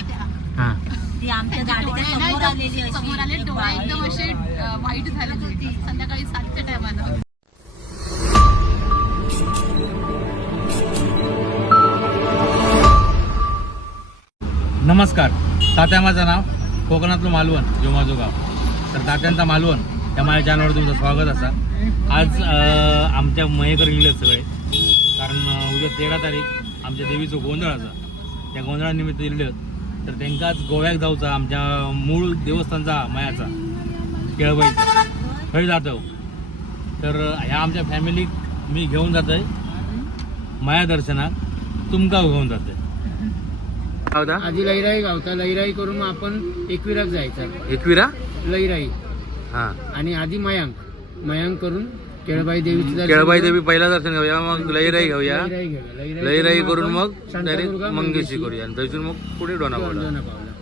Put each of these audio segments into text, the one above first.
होत्या. हा. ती आमच्या त्यांचे डोळे गाडीच्या ना समोर एकदम- आलेली अशी समोर आले एक डोळे बाई. एकदम असे अं, वाईट झाले होती. संध्याकाळी सातच्या टायमाला नमस्कार. तात्या माझं नाव कोकणातलं मालवण जोमाजो गाव. तर तात्यांचा मालवण त्या माझ्या चॅनलवर तुमचं स्वागत असा. आज अं, आमच्या मयेकर गेले सगळे. कारण अं, उद्या तेरा तारीख आमच्या देवीचं गोंधळ असा. त्या गोंधळानिमित्त गेले तर त्यांका आज गोव्याक जाऊचा आमच्या मूळ देवस्थानचा मयाचा केळबाईचा थंय जातो. तर ह्या आमच्या फॅमिलीक मी घेऊन जातोय. माया दर्शनाक तुमका घेऊन जातोय. होता आधी लईराई गावता. लईराई करून मग आपण एकविरात जायचं. एकविरा? लईराई. हा. आणि आधी मयांक. मयांक करून केळबाई देवीचं केळबाई देवी पहिला दर्शन घेऊया मग लईराई घेऊया. लईराई करून मग डायरेक्ट मंगेशी करूया. आणि थंयसून मग पुढे डोनापावला दोनापावला.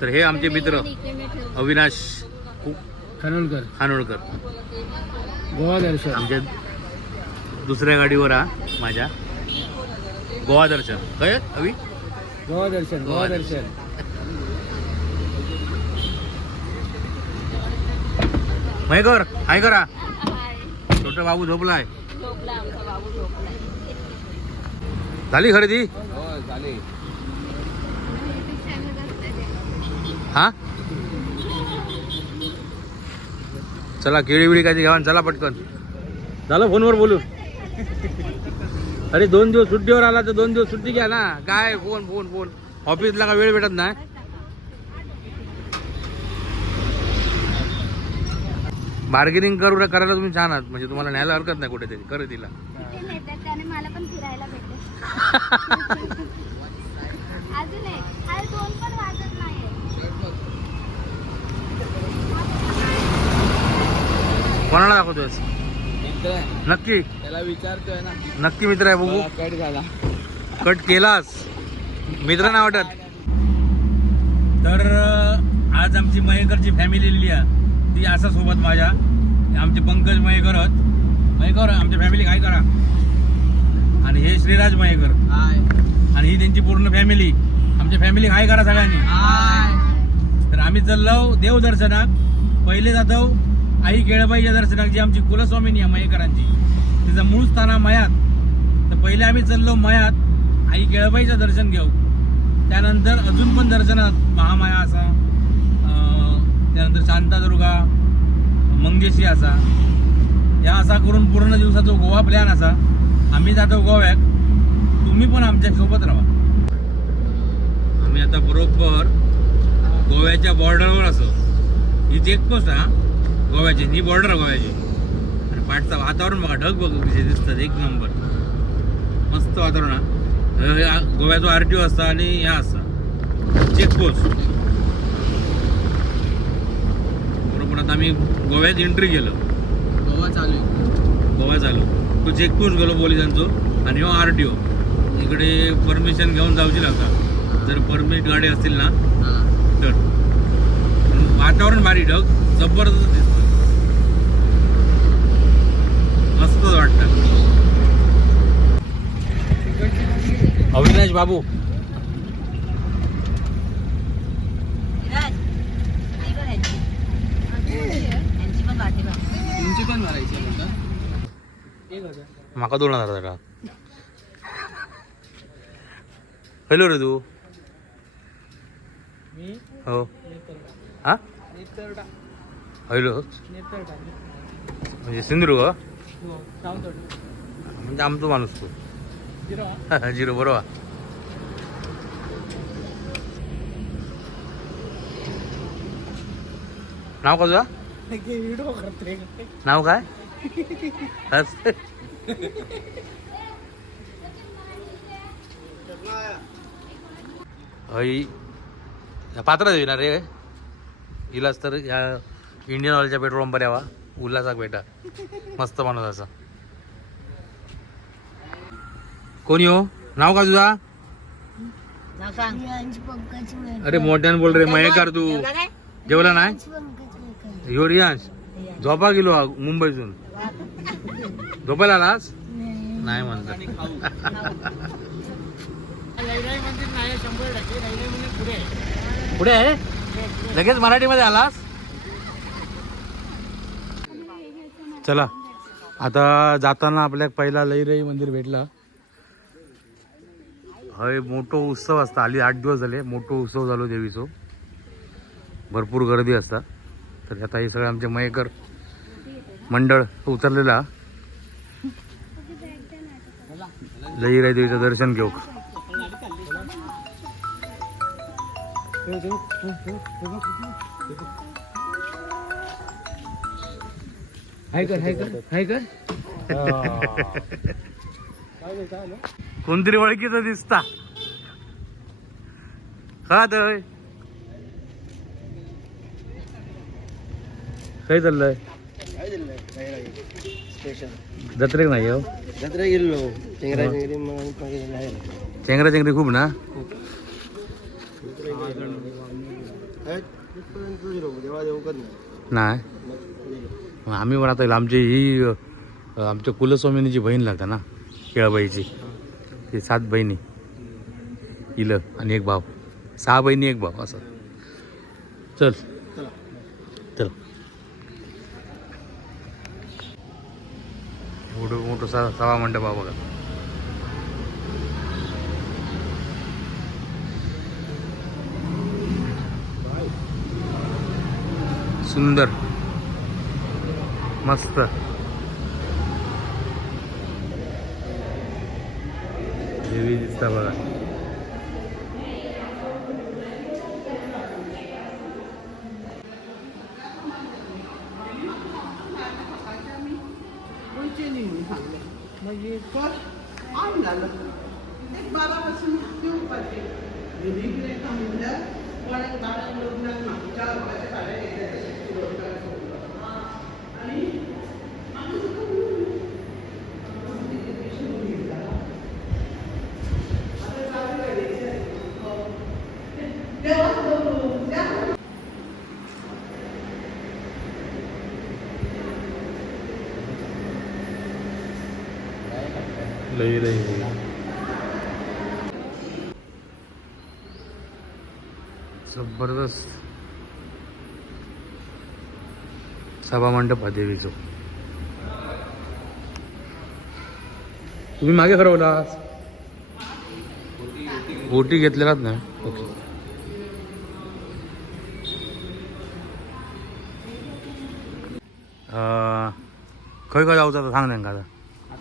तर हे आमचे मित्र अविनाश खानोलकर. खानोळकर गोवा दर्शन. आमच्या दुसऱ्या गाडीवर हा माझ्या. गोवा दर्शन. काय? अवी? गोवा दर्शन गोवा दर्शन. मयकर हाय करा. छोटा बाबू झोपलाय. झोपला आमचा बाबू झोपलाय. झाली खरेदी? हा चला केळी बिळी काय घ्या चला पटकन. झालं फोनवर बोलू. अरे दोन दिवस सुट्टीवर आला तर दोन दिवस सुट्टी घ्या ना. काय फोन फोन फोन. ऑफिसला का वेळ भेटत नाही? बार्गेनिंग करू करायला तुम्ही छान आहात. म्हणजे तुम्हाला न्यायला हरकत नाही कुठेतरी. खरेदीला ते नेतात त्याने मला पण फिरायला भेटेल. अजून एक. अरे दोन पण वाजत नाहीये. कोणाला दाखवतोयस? नक्की. त्याला विचारतोय ना. नक्की मित्र आहे बघू. कट झाला. कट केलास. मित्र नाही वाटत. तर अं, आज आमची मयेकरची फॅमिली लिहिली आहे. ती असा सोबत माझ्या आमचे पंकज मयेकर आहेत. मयेकर आमच्या फॅमिली काय करा? आणि हे श्रीराज मयेकर. आणि ही त्यांची पूर्ण फॅमिली आमच्या फॅमिली काय करा सगळ्यांनी. तर आम्ही चाललो देवदर्शनाक पहिले जातो आई केळबाईच्या दर्शनाक जी आमची कुलस्वामिनी आहे मयेकरांची. तिचं मूळ स्थान आहे मयात. तर पहिले आम्ही चाललो मयात आई केळबाईचं दर्शन घेऊ. त्यानंतर अजून पण दर्शनात महामाया असा. त्यानंतर शांतादुर्गा मंगेशी असा. या असा करून पूर्ण दिवसाचा गोवा प्लॅन असा. आम्ही जातो गोव्यात. तुम्ही पण आमच्यासोबत राहा. आम्ही आता बरोबर गोव्याच्या बॉर्डरवर असो. ही चेकपोस्ट हा. गोव्याची. ही बॉर्डर गोव्याची. आणि पाठचं वातावरण बघा. ढग बघ कसे दिसतात. एक नंबर मस्त वातावरण हा. गोव्याचो आर टी ओ असता आणि ह्या असता चेकपोस्ट आता आम्ही गोव्यात एंट्री केलं. गोवा चालू गोवा झालो तो चेकपोस्ट गेलो पोलिसांचो आणि हो आर टी ओ. इकडे परमिशन घेऊन जाऊची लागता जर परमिट गाडी असतील ना तर. वातावरण भारी ढग. जबरदस्त दिसतं मस्तच वाटतं. अविनाश बाबू विराज, ती बघ ह्यांची. ह्यांची पण वाटी बघ. तुमची पण भरायची आहे म्हणता एक हजार माका दोन हजार जरा हॅलो रे तू मी हो हा नेतरडा हॅलो नेतरडा म्हणजे सिंधुदुर्ग हो सावंतवाडी म्हणजे आमचो माणूस तू जिरो झिरो बरोबर नाव का तुझा व्हिडिओ करते नाव काय? हस. हई पात्र येणार रे. इलाच तर या इंडियन ऑइलच्या पेट्रोल पंपावर यावा. उल्हासाक भेटा मस्त माणूस असा. कोणी हो नाव का तुझा? नाव सांग. अरे मोठ्यानं बोल रे मयेकर तू? जेवला नाही? ह्यो रियांश. झोपा गेलो मुंबईतून. झोपायला आलास नाही म्हणतात नाही पुढे आहे. पुढे आहे? लगेच मराठीमध्ये आलास? चला. आता जाताना आपल्या पहिला लईराई मंदिर भेटला. हय मोठो उत्सव असता. आली आठ दिवस झाले. मोठो उत्सव झालो देवीचो. भरपूर गर्दी असता. तर आता हे सगळे आमचे मयेकर मंडळ उतरलेला. लईराई देवीचं दर्शन घेऊ. कोणतरी ओळखीचं दिसता. का तर काय चाललंय? जत्रेक नाही हो जत्रा गेलो चेंगरा चेंगरी चेंगरा चेंगरी खूप ना? नाही. आम्ही पण आता आमची ही आमच्या कुलस्वामिनीची बहीण लागते ना केळबाईची. ती सात बहिणी. इलं आणि एक भाव सहा बहिणी एक भाव असं. चल. एवढं मोठं सा सभा मंडप आहे बघा सुंदर मस्त देवी दिसता बघा लई लई. जबरदस्त. सभा मंडप हा देवीचो. तुम्ही मागे ठरवला बोटी घेतलेलाच ना ओके. खय खंय खंय जाऊचा सांग तांकां आता.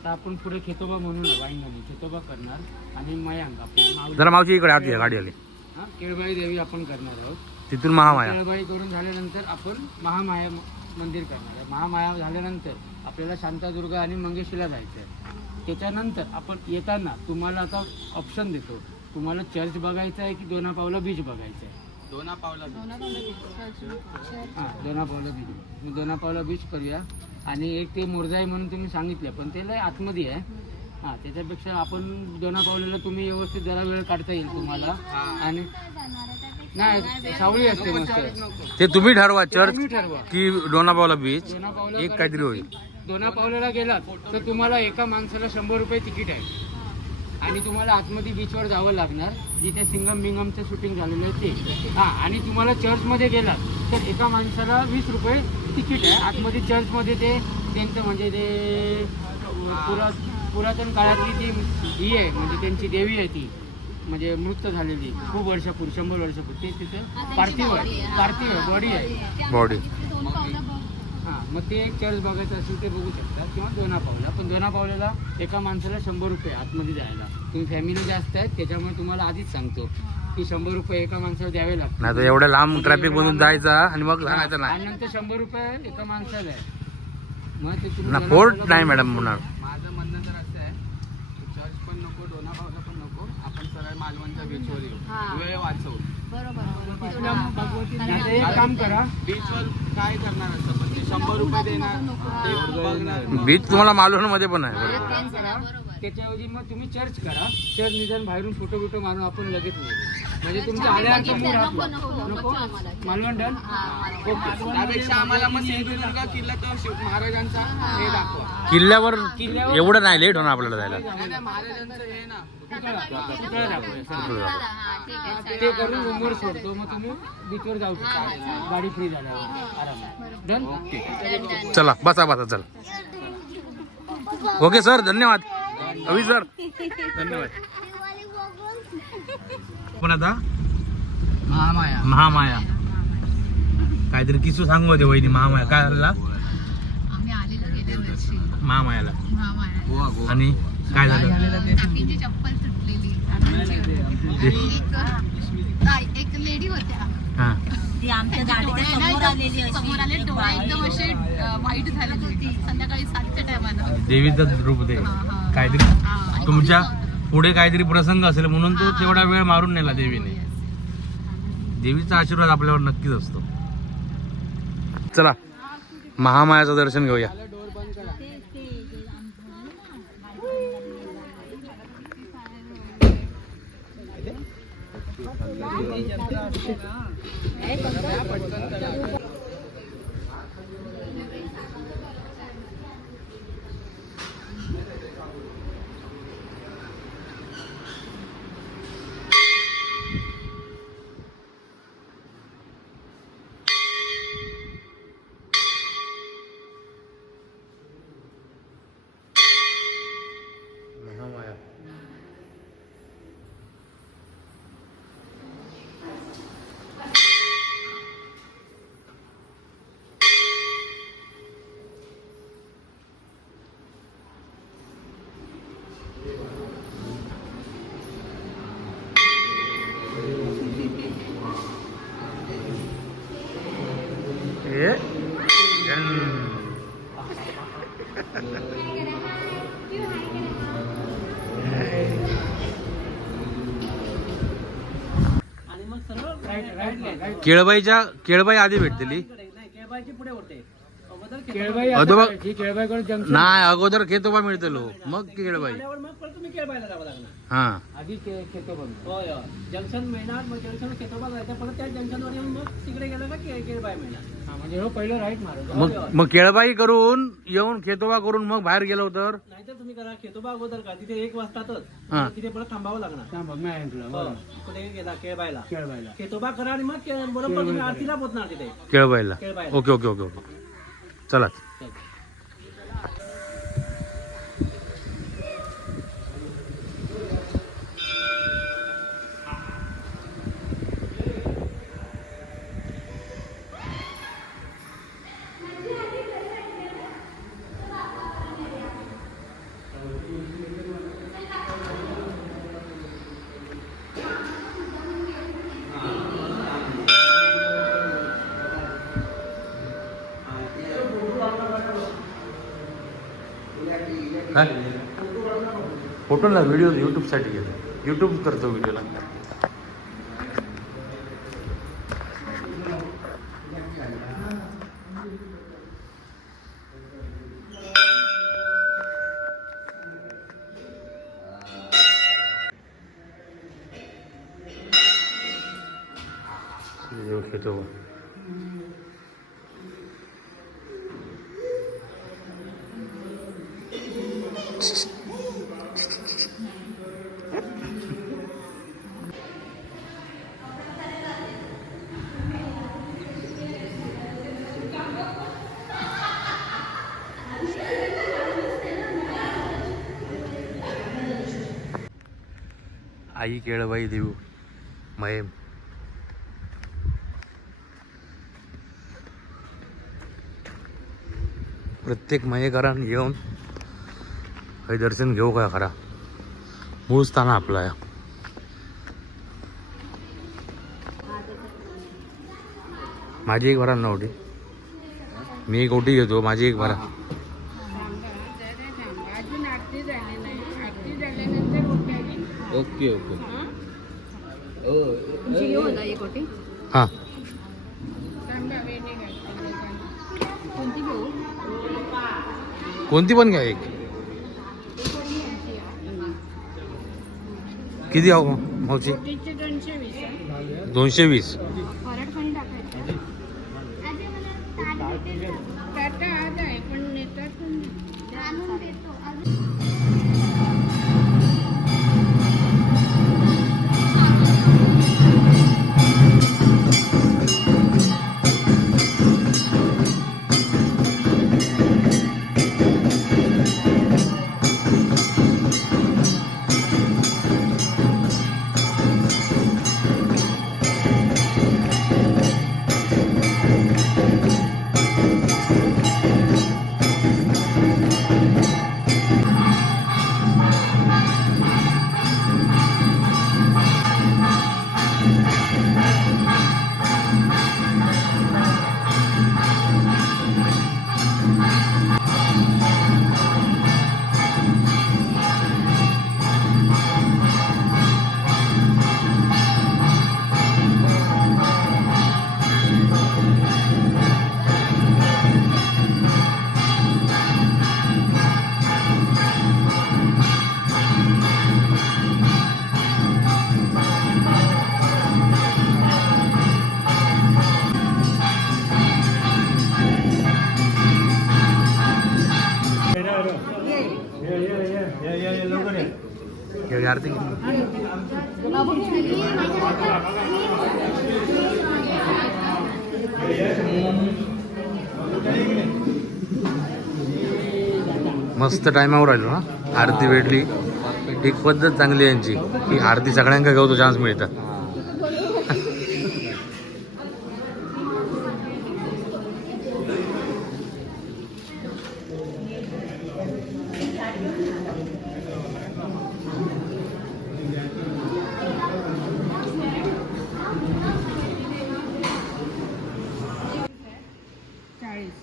आता आपण पुढे खेतोबा म्हणून वाईनमध्ये खेतोबा करणार आणि मयांक आपली माऊली. जरा मावशी इकडे आत ये, गाडी आली. हा केळबाई देवी आपण करणार आहोत. तिथून महामाया. केळबाई करून झाल्यानंतर आपण महामाया म- मंदिर करणार आहे. महामाया झाल्यानंतर आपल्याला शांतादुर्गा आणि मंगेशीला जायचं आहे. त्याच्यानंतर आपण येताना तुम्हाला आता ऑप्शन देतो. तुम्हाला चर्च बघायचा आहे की दोना पावला बीच बघायचं आहे? दोना पावला हां दोना पावला बीच मग दोना पावला बीच करूया. आणि एक ते मोरजाई म्हणून तुम्ही सांगितलं पण ते लय आतमध्ये आहे. हां त्याच्यापेक्षा आपण दोना पावलेला तुम्ही व्यवस्थित जरा वेळ काढता येईल तुम्हाला. आणि नाही सावळी असते मस्त. ते तुम्ही ठरवा चर्च तुम्ही ठरवा. की डोनापावला बीच दोना पावला एक काहीतरी होईल. दोना पावलाला गेलात तर तुम्हाला एका माणसाला शंभर रुपये तिकीट आहे. आणि तुम्हाला आतमध्ये बीचवर जावं लागणार. जिथे सिंगम बिंगमचं शूटिंग झालेलं आहे ते. हां आणि तुम्हाला चर्चमध्ये गेलात तर एका माणसाला वीस रुपये तिकीट आहे. आतमध्ये चर्चमध्ये ते त्यांचं म्हणजे ते पुरा पुरातन काळातली ती ही आहे म्हणजे त्यांची देवी आहे ती. म्हणजे मृत झालेली. खूप वर्षापूर्वी शंभर वर्षापूर्वी. ते तिथं पार्थिव आहे. पार्थिव आहे बॉडी आहे. बॉडी मग ते एक चर्च बघायचं असेल ते बघू शकता. किंवा दोना पावला. पण दोना पावल्याला एका माणसाला शंभर रुपये आतमध्ये जायला. तुम्ही फॅमिली जास्त आहेत त्याच्यामुळे तुम्हाला आधीच सांगतो की शंभर रुपये एका माणसाला द्यावे लागतात. नाही तर एवढ्या लांब ट्रॅफिक मधून जायचा आणि मग सांगायचं आणि नाही नंतर शंभर रुपये एका माणसाला आहे. मग ते तुम्ही ना दोना फोर्ट नाही मॅडम माझं म्हणणं तर असं आहे चर्च पण नको डोना पावला पण नको. आपण सरळ मालवणच्या बीचवर येऊ. वेळ वाचवू. एक काम करा. बीचवर काय करणार ते शंभर रुपये देणार. ते बघणार. बीच तुम्हाला मालवणमध्ये पण आहे त्याच्याऐवजी मग तुम्ही चर्च करा. चर्च निदान बाहेरून फोटो बिटो मारून आपण लगेच निघू. म्हणजे तुमच्या मूड नको आपला मालवण डन त्यापेक्षा आम्हाला मग सिंधुदुर्ग किल्ला तर शिव महाराजांचा हे दाखवा. किल्ल्यावर एवढं नाही लेट होणार आपल्याला जायला. नाही, नाही, महाराजांचं हे ना पुतळा. दाखवूया, चला. ठीक आहे ते करून रूमवर सोडतो. मग तुम्ही बीचवर जाऊ शकता. गाडी फ्री झाल्यावर. आरामात. डन चला बसा बसा चला. ओके सर धन्यवाद. अभि सर धन्यवाद. पण आता? महामाया. महामाया. काहीतरी किस्सू सांगू होते वहिनी? महामाया. काय झाला महामायाला. आणि काय झालं? एक लेडी होत्या. हा. ती आमच्या गाडीच्या समोर आलेली अशी. समोर आले डोळे एकदम असे वाईट झाले होती. संध्याकाळी सातच्या टायमाला देवीचं रूप काहीतरी तुमच्यापुढे काहीतरी प्रसंग असेल म्हणून तो तेवढा वेळ मारून नेला देवीने. देवीचा आशीर्वाद आपल्यावर नक्कीच असतो. चला महामायाचं दर्शन घेऊया. केळबाईच्या केळबाई आधी भेटतेली केळबाई अगोदर खेतोबा मिळतेलो. मग केळबाई. हा. आधी के- खेतो बनतो होय होय. जंक्शन मिळणार मग जंक्शन खेतोबा जायचं परत त्या जंक्शनवर येऊन मग तिकडे गेलं का के केळबाई मिळणार. हा म्हणजे हो पहिलं राईट मारत मग मग केळबाई करून येऊन खेतोबा करून मग बाहेर गेलो तर? नाहीतर तुम्ही करा खेतोबा अगोदर का तिथे एक वाजतातच. तिथे परत थांबावं लागणार. हा मी ऐकलं हो. कुठे गेला केळबाईला केळबाईला खेतोबा करा आणि मग के- बरोबर तुम्ही आरतीला पोचणार तिथे. केळबाईला केळबाईला. Okay okay okay okay. चला. फोटो ना व्हिडिओ यूट्यूबसाठी घेतो यूट्यूब करतो व्हिडिओला. आई केळबाई देऊ. मयम प्रत्येक मयेकरान येऊन काही दर्शन घेऊ का खरा? मूळ स्थान आपलं आहे माझी एक भरा नवडी मी एक ओटी घेतो माझी एक भरा. Okay okay. हां. कोणती पण घ्या एक. किती आहो मावशी? दोनशे वीस. केळी आरती मस्त टायमावर आलो ना आरती भेटली. एक पद्धत चांगली यांची की आरती सगळ्यांका घेऊ तो चान्स मिळतात चाळीस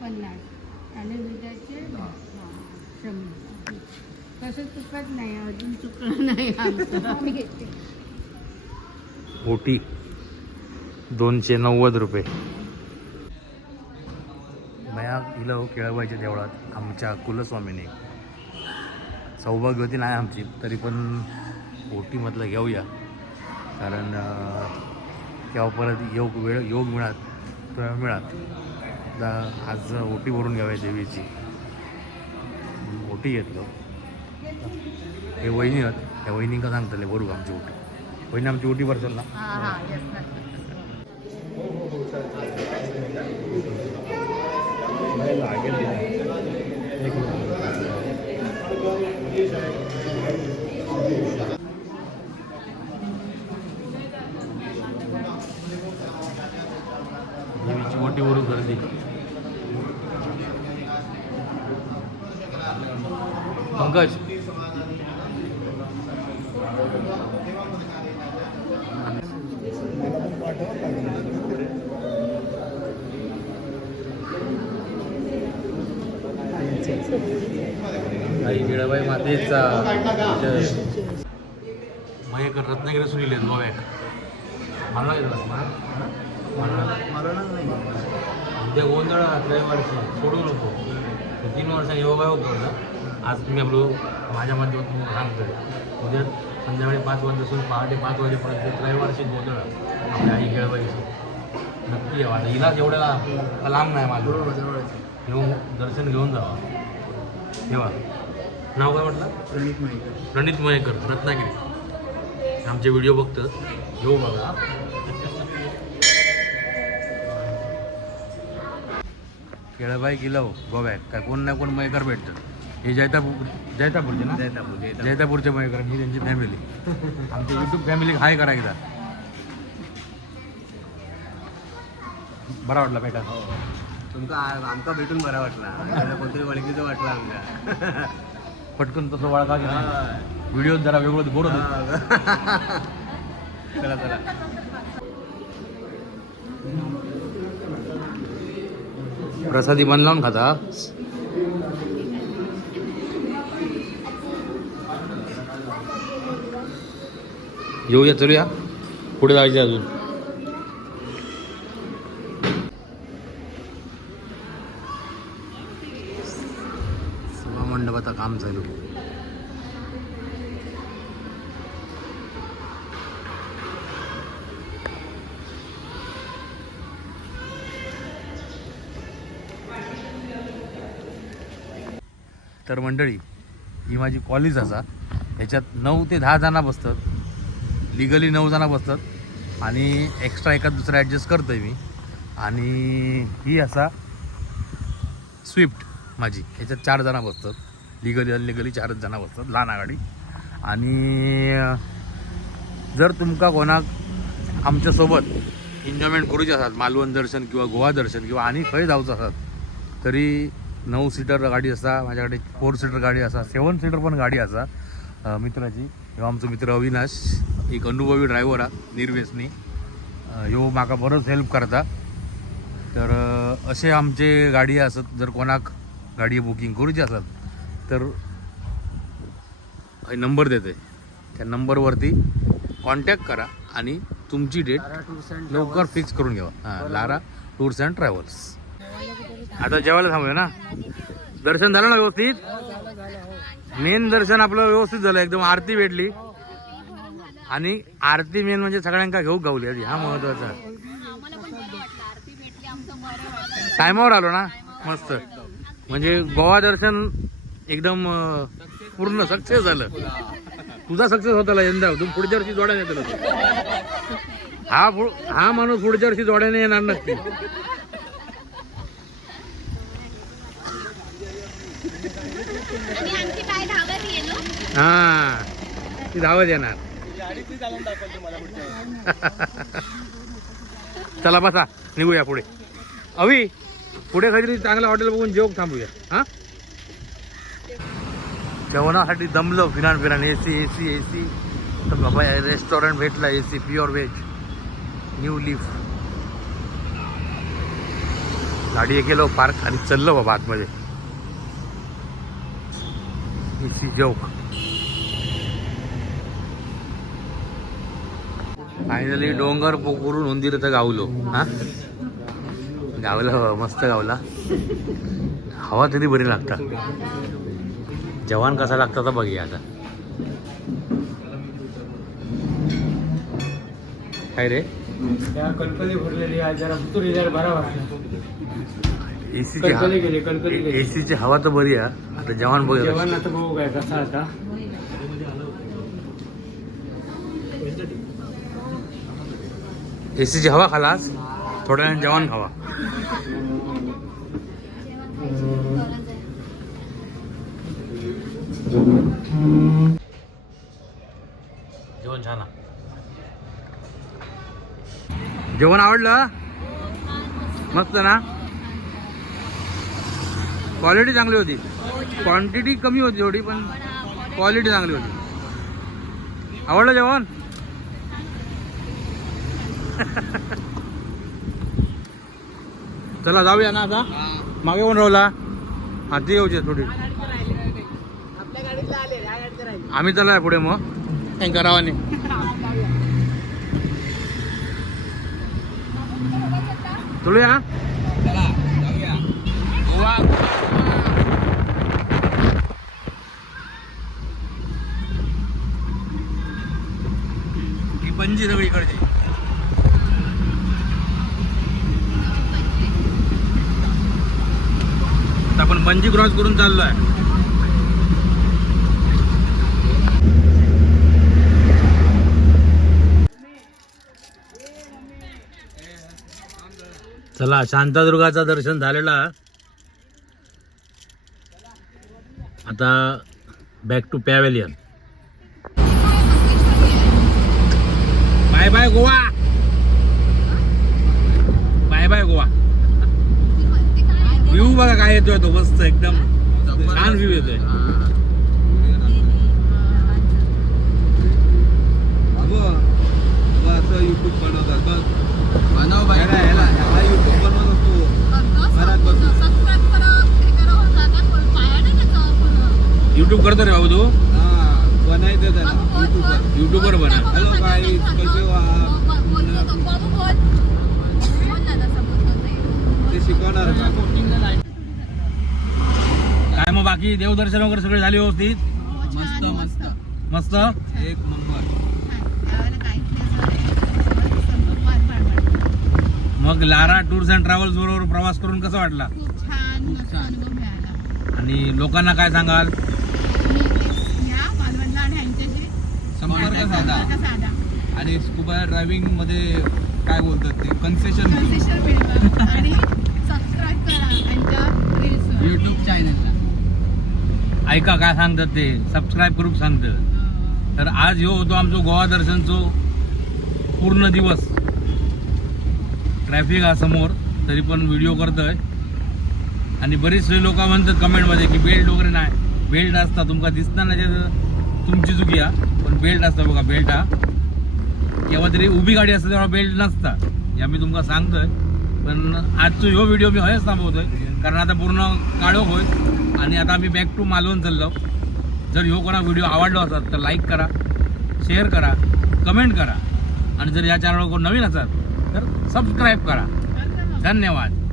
पन्नास आणि दुधाचे शंभर तसं चुकत नाही अजून चुकलं नाही आमचं आम्ही घेते. ओटी. दोनशे नव्वद रुपये. मया इलं हो केळवायच्या देवळात आमच्या कुलस्वामीने. सौभाग्यवती नाही आमची तरी पण ओटीमधलं घेऊया. कारण तेव्हा परत योग वेळ योग मिळात वेळ मिळात आज ओटी भरून घ्यावी देवीची. ओटी घेतलो. हे वहिनी आहेत. त्या वहिनींका सांगतले भरू आमची ओटी वहिनी आमची ओटी भरसल ना? हा हा येस देवीची मोठी वरून गर्दी. पंकज आई मातेचा मयकर रत्नागिरी सुनील आहेत गोव्यात मला येतात मला उद्या गोंधळ रविवारची सोडू नको तो तीन वर्षांनी योगा योग करतो आज तुम्ही आपलो माझ्या माध्यमातून सांगतोय उद्या संध्याकाळी पाच वाजल्यापासून पहाटे पाच वाजेपर्यंत रविवारची गोंधळ आपल्या आई खेळबाईची नक्की यावं आता इलाज एवढ्या लांब नाही माझं. येऊन दर्शन घेऊन जावा. तेव्हा नाव काय म्हटलं? प्रणित माहिती प्रणित मयेकर रत्नागिरी. आमचे व्हिडिओ बघतात येऊ बघा केळबाई किलो गोव्यात काय कोण ना कोण मयेकर भेटतं. हे जैतापूर जैतापूरचे ना? जैतापूर जैतापूरचे मयेकर ही त्यांची फॅमिली आमची युट्यूब फॅमिली हाय करा एकदा. बरा वाटला भेटा तुमका आमका भेटून बरा वाटला. कोणतरी ओळखीचं वाटलं आमका पटकन तसं वळखा व्हिडिओ जरा वेगळं गोड होतं. चला चला. प्रसादी बन लावून खाता. येऊया चलूया. पुढे जायचं अजून सभा मंडपाचं काम चालू तर मंडळी ही माझी कॉलेज असा. याच्यात नऊ ते दहा जणं बसतात. लिगली नऊ जणं बसतात. आणि एक्स्ट्रा एका दुसरा ॲडजस्ट करतो आहे मी. आणि ही असा स्विफ्ट माझी. याच्यात चार जणं बसतात. लिगली अनलिगली चारच जणं बसतात. लहान गाडी आणि जर तुमका कोणाक आमच्यासोबत एन्जॉयमेंट करूचे असतात मालवण दर्शन किंवा गोवा दर्शन किंवा आणि खंय जावचं असतात तरी नऊ सीटर गाडी असा माझ्याकडे फोर सीटर गाडी असा सेवन सीटर पण गाडी असा. मित्राची. ह्यो आमचो मित्र अविनाश. एक अनुभवी ड्रायव्हर हा निर्वेसनी ह्यो म्हाका बरोच हेल्प करता. तर असे आमचे गाडी असत जर कोणाक गाडी बुकिंग करूची असत तर हय नंबर देते. त्या नंबरवरती कॉन्टॅक्ट करा आणि तुमची डेट लवकर फिक्स करून घ्यावा हां लारा टूर्स अँड ट्रॅव्हल्स. आता जेवायला थांबूया ना? दर्शन झालं ना व्यवस्थित? मेन दर्शन आपलं व्यवस्थित झालं एकदम आरती भेटली. आणि आरती मेन म्हणजे सगळ्यांका घेऊ गावली आधी हा महत्त्वाचा. टायमावर आलो ना? मस्त. म्हणजे गोवा दर्शन एकदम पूर्ण सक्सेस झालं. तुझा सक्सेस होताला यंदा तू पुढच्या वर्षी जोड्याने येतो हा पुढ- हा माणूस पुढच्या वर्षी जोड्याने येणार नक्की आणि आणखी काय धावत गेलो हा. ती धावत येणार. चला बसा निघूया पुढे. अवी पुढे काहीतरी चांगलं हॉटेल बघून जेवण थांबूया. हा? जेवणासाठी दमलं फिरान फिरान A C A C A C तर बाबा रेस्टॉरंट भेटला A C pure veg New Leaf गाडी गेलो पार्क आणि चललो बाबा आतमध्ये. ए सी जेवक फायनली डोंगर पोकरून उंदीर इथं गावलो. हा? गावला मस्त गावला. हवा तरी बरी लागता. जवान कसा लागता तर बघूया आता. काय रे? कल्पने भरलेली आहे जरा उतरी बरा वाटला एसीची कणकली गेली एसीची हवा तर बरी आहे. आता जवान बघूया जेवण आता बघू काय कसा आता. एसीची हवा खालास थोड्या वेळाने जेवण खावा. जेवण छान. जेवण आवडलं? मस्त ना? क्वालिटी चांगली होती. क्वांटिटी कमी होती थोडी पण क्वालिटी चांगली होती. आवडलं जेवण? चला जाऊया ना आता. मागे कोण राहला? हाती येऊचे थोडी. आम्ही चला पुढे मग. काही करावाने चलूया ही पणजी सगळी आता आपण पणजी क्रॉस करून चाललो आहे चला शांतादुर्गाचं दर्शन झालेला. आता back to pavilion bye bye Goa bye bye Goa view बघा काय येतोय तो मस्त एकदम. छान व्ह्यू येतोय. असं युट्यूब बनवतात. बघ. बनव ह्याला ह्याला ह्याला युट्यूब बनवत असतो. घरात बसून. सबस्क्राईब करा हे हो. युट्यूब करतो रे भाऊ तू. बोल. युट्यूबर बना. हॅलो गाईज कसे हो, तो, शिकवणार काय मग बाकी देवदर्शन वगैरे सगळे झाले व्यवस्थित? मस्त मस्त. मस्त? एक नंबर. मग लारा टूर्स अँड ट्रॅव्हल्स बरोबर प्रवास करून कसं वाटला? आणि लोकांना काय सांगाल तुम्ही इथे या मालवणला आणि ह्यांच्याशी साधा. आणि स्कुबा ड्रायव्हिंगमध्ये काय बोलतात ते? कन्सेशन आणि सबस्क्राईब करा त्यांच्या युट्यूब चॅनलला ऐका काय सांगतात ते? सबस्क्राईब करूक सांगतं तर आज ह्यो होतो आमचो गोवा दर्शनचो पूर्ण दिवस. ट्रॅफिक हा समोर तरी पण व्हिडिओ करतोय. आणि बरेचसे लोक म्हणतात कमेंटमध्ये की बेल्ट वगैरे नाही. बेल्ट असता तुमका दिसता नाही त्याचं. तुमची चुकी हा. पण बेल्ट असता बघा बेल्ट हा. केव्हा तरी उभी गाडी असते तेव्हा बेल्ट नसता. हे मी तुमका सांगतोय. पण आजचो ह्यो व्हिडिओ मी हयच थांबवतोय. कारण आता पूर्ण काळोख होय. आणि आता आम्ही बॅक टू मालवण चाललो. जर ह्यो कोणा व्हिडिओ आवडलो असतात तर लाईक करा शेअर करा कमेंट करा. आणि जर या चॅनलवर कोण नवीन असाल तर सबस्क्राईब करा. धन्यवाद.